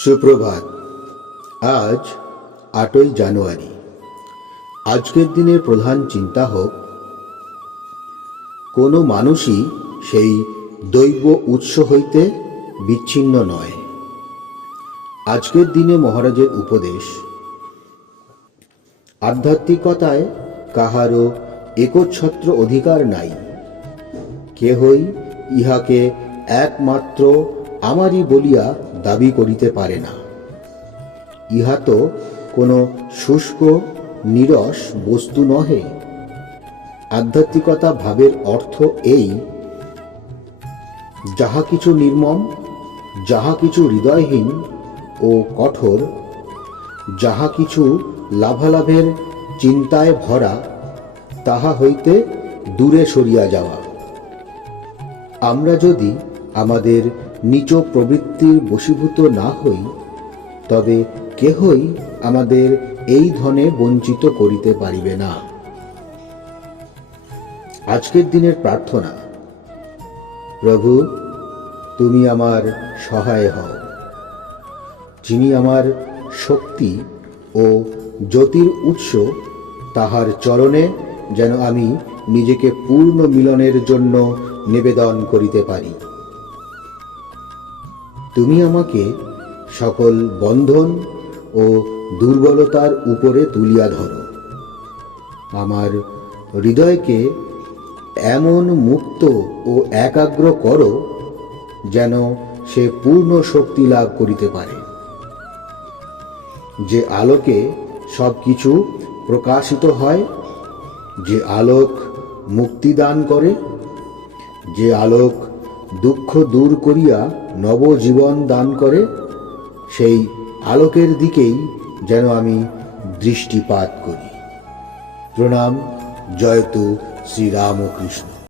সুপ্রভাত। আজ 8ই জানুয়ারি। আজকের দিনের প্রধান চিন্তা হোক, কোনো মানুষই সেই দৈব উৎস হইতে বিচ্ছিন্ন নয়। আজকের দিনে মহারাজের উপদেশ, আধ্যাত্মিকতায় কাহারও একচ্ছত্র অধিকার নাই। কেহই ইহাকে একমাত্র আমারই বলিয়া দাবি করিতে পারে না। ইহা তো কোনো শুষ্ক নিরস বস্তু নহে। আধ্যাত্মিকতা ভাবের অর্থ এই, যাহা কিছু নির্মম, যাহা কিছু হৃদয়হীন ও কঠোর, যাহা কিছু লাভালাভের চিন্তায় ভরা, তাহা হইতে দূরে সরিয়া যাওয়া। আমরা যদি আমাদের নীচ প্রবৃত্তির বশীভূত না হই, তবে কেহই আমাদের এই ধনে বঞ্চিত করিতে পারিবে না। আজকের দিনের প্রার্থনা, প্রভু, তুমি আমার সহায় হও। যিনি আমার শক্তি ও জ্যোতির উৎস, তাহার চরণে যেন আমি নিজেকে পূর্ণ মিলনের জন্য নিবেদন করিতে পারি। তুমি আমাকে সকল বন্ধন ও দুর্বলতার উপরে তুলিয়া ধরো। আমার হৃদয়কে এমন মুক্ত ও একাগ্র করো, যেন সে পূর্ণ শক্তি লাভ করিতে পারে। যে আলোকে সব কিছু প্রকাশিত হয়, যে আলোক মুক্তিদান করে, যে আলোক দুঃখ দূর করিয়া নবজীবন দান করে, সেই আলোকের দিকেই যেন আমি দৃষ্টিপাত করি। প্রণাম। জয়তু শ্রীরামকৃষ্ণ।